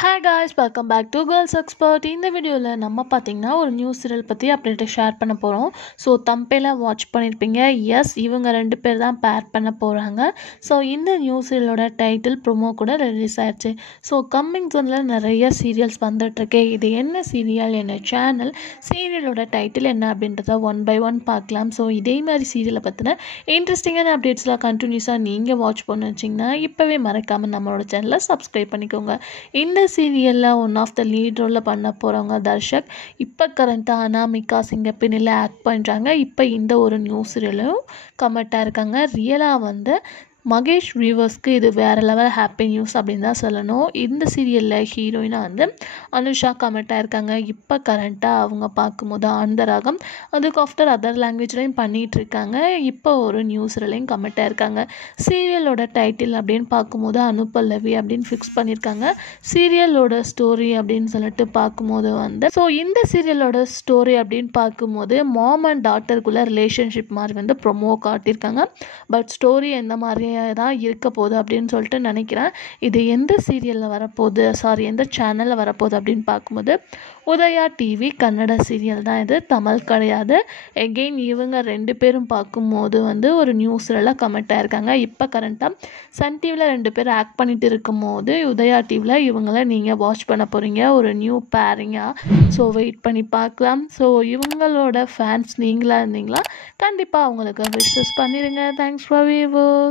Hi guys, welcome back to Girls Expert. இந்த வீடியோவில் நம்ம பார்த்தீங்கன்னா ஒரு நியூ சீரியல் பற்றி அப்டேட்டை ஷேர் பண்ண போகிறோம். ஸோ தம்பையில் வாட்ச் பண்ணியிருப்பீங்க. எஸ், இவங்க ரெண்டு பேர் தான் பேர் பண்ண போகிறாங்க. ஸோ இந்த நியூ சீரியலோட டைட்டில் ப்ரோமோ கூட ரிலீஸ் ஆயிடுச்சு. ஸோ கம்மிங் சூனில் நிறைய சீரியல்ஸ் வந்துட்டுருக்கு. இது என்ன சீரியல், என்ன சேனல், சீரியலோட டைட்டில் என்ன அப்படின்றத ஒன் பை ஒன் பார்க்கலாம். ஸோ இதே மாதிரி சீரியலை பற்றின இன்ட்ரெஸ்டிங்கான அப்டேட்ஸ்லாம் கண்டினியூஸாக நீங்கள் வாட்ச் பண்ண வச்சிங்கன்னா இப்போவே மறக்காமல் நம்மளோட சேனலை சப்ஸ்கிரைப் பண்ணிக்கோங்க. இந்த சீரியலில் ஒன் ஆஃப் த லீட் ரோலில் பண்ண போகிறவங்க தர்ஷக். இப்போ கரண்ட்டாக அனாமிகா சிங்கப்பினில் ஆக்ட் பண்ணுறாங்க. இப்போ இந்த ஒரு நியூ சீரியலும் கமெண்ட்டாக இருக்காங்க. ரியலாக மகேஷ் வியூவர்ஸ்க்கு இது வேறு லெவல் ஹாப்பி நியூஸ் அப்படின்னு தான் சொல்லணும். இந்த சீரியலில் ஹீரோயினாக அனுஷா கமெண்ட்டாக இருக்காங்க. இப்போ கரண்ட்டாக அவங்க பார்க்கும்போது ஆனந்தராகம், அதுக்கு ஆஃப்டர் அதர் லாங்குவேஜ்லையும் பண்ணிகிட்ருக்காங்க. இப்போ ஒரு நியூ சீரியலையும் கமெண்ட்டாக இருக்காங்க. சீரியலோட டைட்டில் அப்படின்னு பார்க்கும்போது அனுபல்லவி அப்படின்னு ஃபிக்ஸ் பண்ணியிருக்காங்க. சீரியலோட ஸ்டோரி அப்படின்னு சொல்லிட்டு பார்க்கும்போது ஸோ இந்த சீரியலோட ஸ்டோரி அப்படின்னு பார்க்கும்போது மாம் அண்ட் டாட்டருக்குள்ளே ரிலேஷன்ஷிப் மாதிரி ப்ரொமோ காட்டியிருக்காங்க. பட் ஸ்டோரி எந்த மாதிரி தான் இருக்க போகுது அப்படின்னு சொல்லிட்டு நினைக்கிறேன். இது எந்த சீரியலில் வரப்போகுது, எந்த சேனலில் வரப்போகுது அப்படின்னு பார்க்கும்போது உதயா டிவி கன்னட சீரியல் தான். இது தமிழ் கிடையாது. எகெயின் இவங்க ரெண்டு பேரும் பார்க்கும்போது ஒரு நியூஸில் கமெண்ட் ஆயிருக்காங்க. இப்போ கரண்ட்டாக சன் டிவியில் ரெண்டு பேர் ஆக்ட் பண்ணிட்டு இருக்கும்போது உதயா டிவியில் இவங்கள நீங்கள் வாட்ச் பண்ண போகிறீங்க, ஒரு நியூ பேரிங்காக. ஸோ வெயிட் பண்ணி பார்க்கலாம். ஸோ இவங்களோட ஃபேன்ஸ் நீங்களாக இருந்தீங்களா கண்டிப்பாக அவங்களுக்கு விஷஸ் பண்ணிடுங்க. Thanks for viewers.